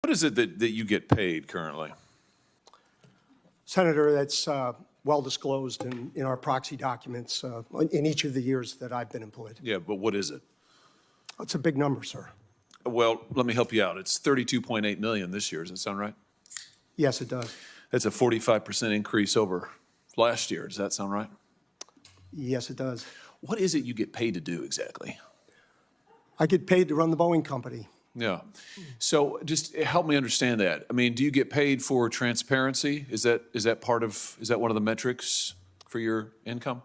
What is it that you get paid currently? Senator, that's well disclosed in our proxy documents in each of the years that I've been employed. Yeah, but what is it? It's a big number, sir. Well, let me help you out. It's 32.8 million this year. Does that sound right? Yes, it does. That's a 45% increase over last year. Does that sound right? Yes, it does. What is it you get paid to do exactly? I get paid to run the Boeing company. Yeah. So just help me understand that. I mean, do you get paid for transparency? Is that one of the metrics for your income?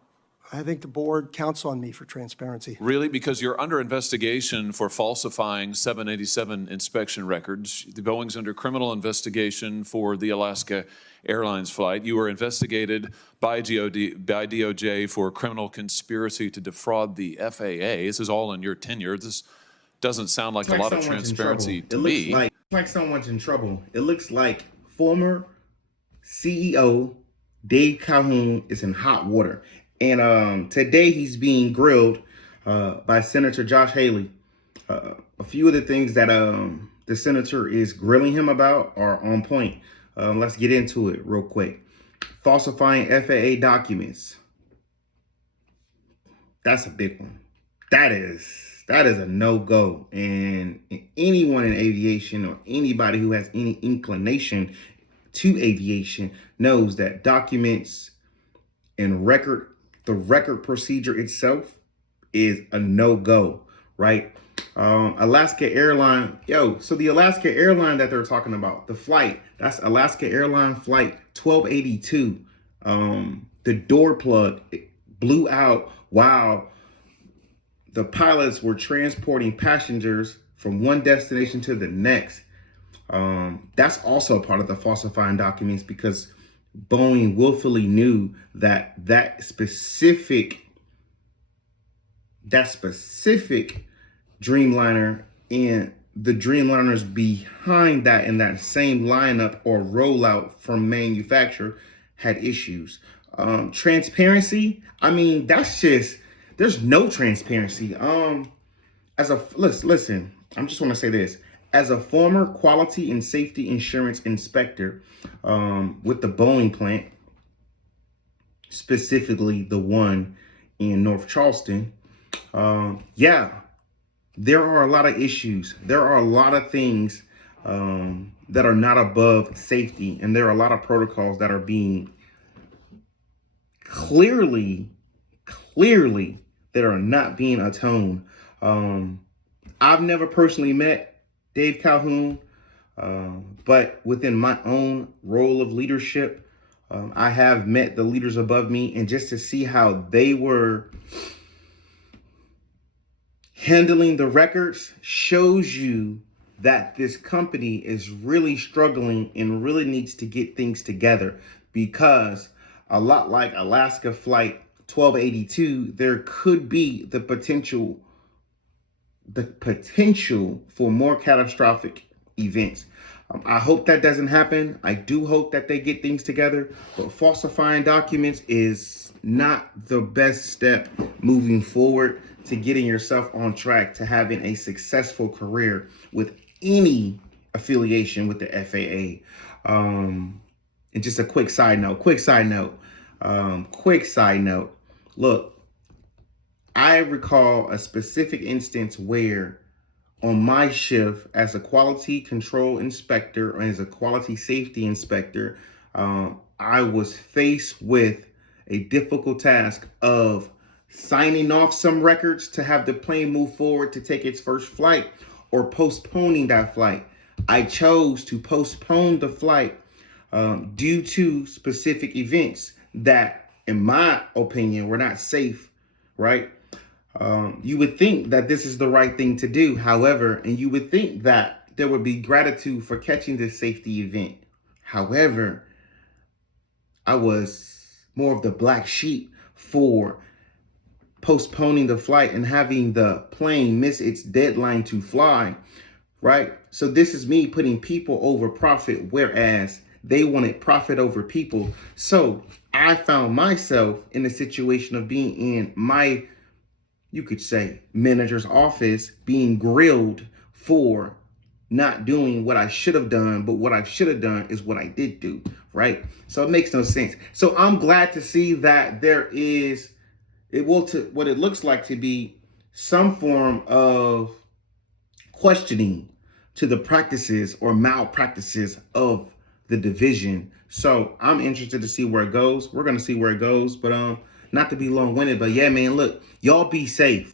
I think the board counts on me for transparency. Really? Because you're under investigation for falsifying 787 inspection records. The Boeing's under criminal investigation for the Alaska Airlines flight. You were investigated by DOJ for criminal conspiracy to defraud the FAA. This is all in your tenure. This doesn't sound like a lot of transparency to me. It looks like someone's in trouble. It looks like former CEO Dave Calhoun is in hot water. And today he's being grilled by Senator Josh Haley. A few of the things that the senator is grilling him about are on point. Let's get into it real quick. Falsifying FAA documents. That's a big one. That is a no-go. And anyone in aviation or anybody who has any inclination to aviation knows that documents and the record procedure itself is a no-go, right? Alaska Airline, so the Alaska Airline that they're talking about, the flight, that's Alaska Airline flight 1282. The door plug blew out while the pilots were transporting passengers from one destination to the next. That's also a part of the falsifying documents because Boeing willfully knew that that specific Dreamliner and the Dreamliners behind that in that same lineup or rollout from manufacturer had issues. Transparency, I mean, there's no transparency. Listen, I just want to say this. As a former quality and safety insurance inspector with the Boeing plant, specifically the one in North Charleston, there are a lot of issues. There are a lot of things that are not above safety, and there are a lot of protocols that are being clearly that are not being atoned. I've never personally met Dave Calhoun, but within my own role of leadership, I have met the leaders above me, and just to see how they were handling the records shows you that this company is really struggling and really needs to get things together, because a lot like Alaska Flight 1282, there could be the potential for more catastrophic events. I hope that doesn't happen. I do hope that they get things together, but falsifying documents is not the best step moving forward to getting yourself on track to having a successful career with any affiliation with the FAA. And just a quick side note. Look, I recall a specific instance where on my shift as a quality control inspector or as a quality safety inspector, I was faced with a difficult task of signing off some records to have the plane move forward to take its first flight or postponing that flight. I chose to postpone the flight due to specific events that, in my opinion, were not safe, right? You would think that this is the right thing to do, however, and you would think that there would be gratitude for catching this safety event. However, I was more of the black sheep for postponing the flight and having the plane miss its deadline to fly, right? So this is me putting people over profit, whereas they wanted profit over people. So I found myself in a situation of being in my, you could say, manager's office being grilled for not doing what I should have done, but what I should have done is what I did do, right? So it makes no sense. So I'm glad to see that there is what it looks like to be some form of questioning to the practices or malpractices of the division. So I'm interested to see where it goes. We're going to see where it goes, but not to be long-winded, but yeah, man, look, y'all be safe.